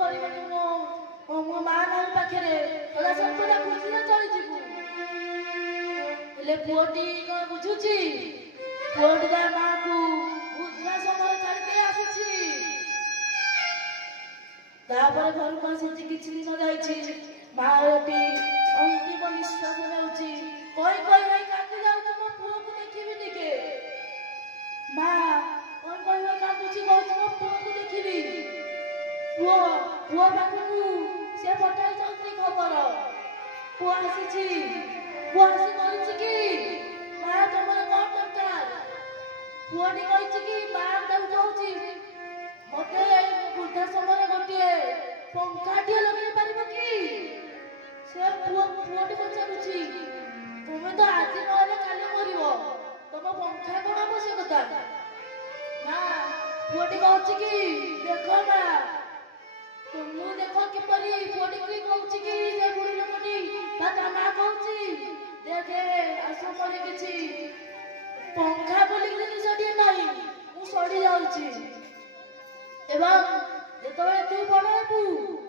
କରିବନି ମୋ ମା ନାହିଁ ପାଖରେ ସଦା ସର୍ବଦା ଖୁସିରେ ଚଳିଯିବୁ। ହେଲେ ପୁଅଟି କଣ ବୁଝୁଛି? ପୁଅଟି ତା ମାକୁ ବୃଦ୍ଧାଶ୍ରମରେ ଛାଡ଼ିଦେଇ ଆସିଛି। ତାପରେ ଘରକୁ ଆସିଛି, କିଛି ଦିନ ଯାଇଛି, ମାଟି ଅନ୍ତିମ ନିଶ୍ୱାସ ନେଉଛି। କହି କହି କାନ୍ଦି ଯାଉଛି, ମୋ ପୁଅକୁ ଦେଖିବି ଟିକେ। ମା କହି କହି କାନ୍ଦୁଛି, କହୁଛି ମୋ ପୁଅକୁ ଦେଖିବି। ପୁଅ ପାଖକୁ ସେ ପଠାଇଛନ୍ତି ଖବର, ପୁଅ ଆସିଛି। ପୁଅ ଆସି କହିଛି କି ମା ତମର କଣ ଦରକାର? ପୁଅଟି କହିଛି କି ମା ତାକୁ କହୁଛି ମତେ ବୃଦ୍ଧାଶ୍ରମରେ ଗୋଟିଏ ପଙ୍ଖାଟିଏ ଲଗେଇ ପାରିବ କି? ସେ ପୁଅଟି ପଚାରୁଛି ତୁମେ ତ ଆଜି ନହେଲେ କାଲି ମରିବ, ତମ ପଙ୍ଖା କଣ ଆବଶ୍ୟକତା? ମା ପୁଅଟି କହୁଛି କି ଦେଖ ମା, ମୁଁ ଦେଖ କିପରି ପୁଅଟି କି କହୁଛି କି ଯେ ବୁଢୀ ଲୋକଟି ବା ତା ମା କହୁଛି ଦେଖେ ଆଶ୍ରମରେ କିଛି ପଙ୍ଖା ବୋଲି ଜିନିଷଟିଏ ନାହିଁ, ମୁଁ ସଢି ଯାଉଛି। ଏବଂ ଯେତେବେଳେ ତୁ ବଡ ହେବୁ,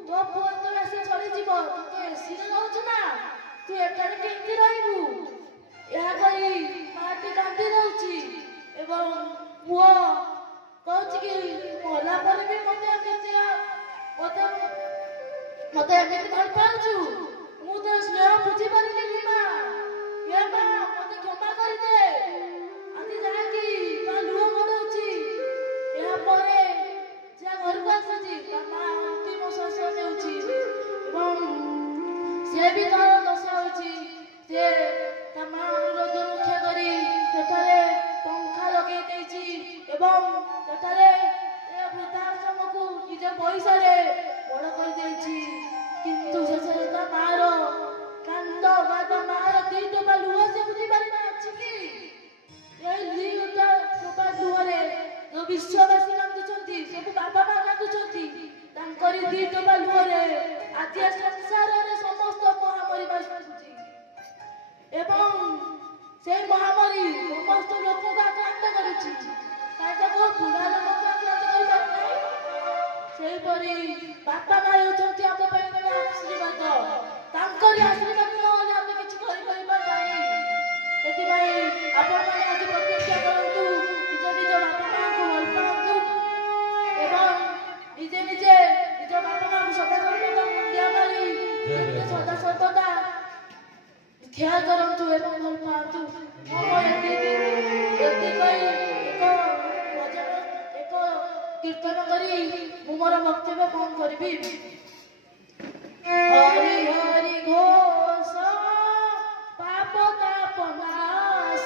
ତୋ ପୁଅ ଯେତେବେଳେ ଆସି ସରିଯିବ, ତୁ ଏସିରେ ରହୁଛୁ ନା, ତୁ ଏଠାରେ କେମିତି ରହିବୁ? ଏହା କହି ମାଟି କାନ୍ଦି ରହୁଛି। ଏବଂ ପୁଅ କହୁଛି କି ମଲା ପରେ ବି ମତେ ଏମିତି ଭଲ ପାଉଛୁ, ମୁଁ ତ ସ୍ନେହ ବୁଝିପାରିଲିନି ମା। ଏ ମା ମତେ କ୍ଷମା କରିଦେ। ଆଜି ଯାହାକି ତା ଲୁହ ଗଡଉଛି। ଏହାପରେ ସେ ଘରକୁ ଆସିଛି, ତା ମା ଅନ୍ତିମ ଶ୍ୱାସ ନେଉଛି ଏବଂ ସେ ବି ତାର ଦୋଷ ହେଉଛି। ସେ ତା ମା ଅନୁରୋଧ ରକ୍ଷା କରି ସେଠାରେ ପଙ୍ଖା ଲଗେଇ ଦେଇଛି ଏବଂ ସେଠାରେ ବୃଦ୍ଧାଶ୍ରମକୁ ନିଜ ପଇସାରେ ବଡ଼ କରିଦେଇଛି। କିନ୍ତୁ ଶେଷରେ ତା ମାର କାନ୍ଦ ବା ତା ମାର ଦି ଟୋପା ଲୁହ ସେ ବୁଝିପାରିଲା ଅଛି କି? ଏହି ଦି ଟୋପା ଲୁହରେ ଯୋଉ ବିଶ୍ୱବାସୀ କାନ୍ଦୁଛନ୍ତି, ସବୁ ବାପା ମା କାନ୍ଦୁଛନ୍ତି, ତାଙ୍କରି ଦି ଟୋପା ଲୁହରେ ଆଜି ସଂସାରରେ ସମସ୍ତ ମହାମାରୀ ବାସୁଛି ଏବଂ ସେଇ ମହାମାରୀ ସମସ୍ତ ଲୋକଙ୍କୁ ଆକ୍ରାନ୍ତ କରୁଛି। ତାକୁ ବୁଢା ଲୋକଙ୍କୁ ଆକ୍ରାନ୍ତ କରିପାରୁନାହିଁ। ସେହିପରି ବାପା ମା ହେଉଛନ୍ତି ଆମ ପାଇଁ ଆଶୀର୍ବାଦ, ତାଙ୍କରି ଆଶୀର୍ବାଦ ନହେଲେ ଆମେ କିଛି କରିପାରିବା ନାହିଁ। ସେଥିପାଇଁ ଆପଣମାନେ ଆଜି ପ୍ରତିଜ୍ଞା କରନ୍ତୁ, ନିଜ ନିଜ ବାପା ମାଙ୍କୁ ଭଲ ପାଆନ୍ତୁ ଏବଂ ନିଜେ ନିଜେ ନିଜ ବାପା ମାଙ୍କୁ ସଦା ସର୍ବଦା ମୁଣ୍ଡିଆ ମାରି ସଦା ସର୍ବଦା ଖ୍ୟାଲ କରନ୍ତୁ ଏବଂ ଭଲ ପାଆନ୍ତୁ। ଏକ କୀର୍ତ୍ତନ କରି ମୁଁ ମୋର ବକ୍ତବ୍ୟ କଣ କରିବି। ହରି ହରି ଘୋଷ ପାପ ତାପ ନାଶ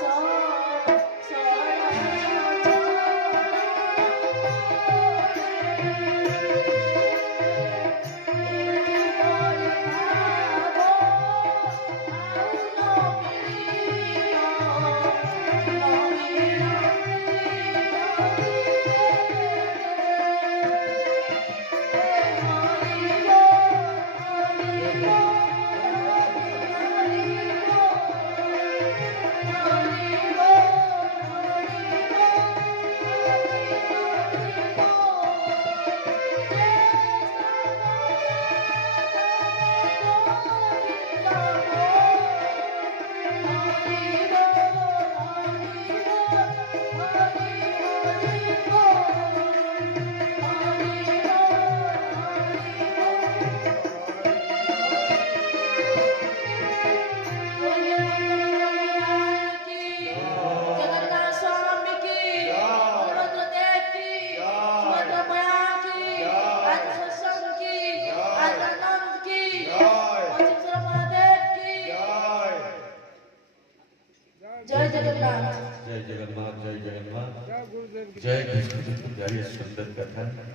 जय जगन्नाथ। जय जगन्नाथ, जय जगन्नाथ, जय कृष्ण। सुंदर कथा।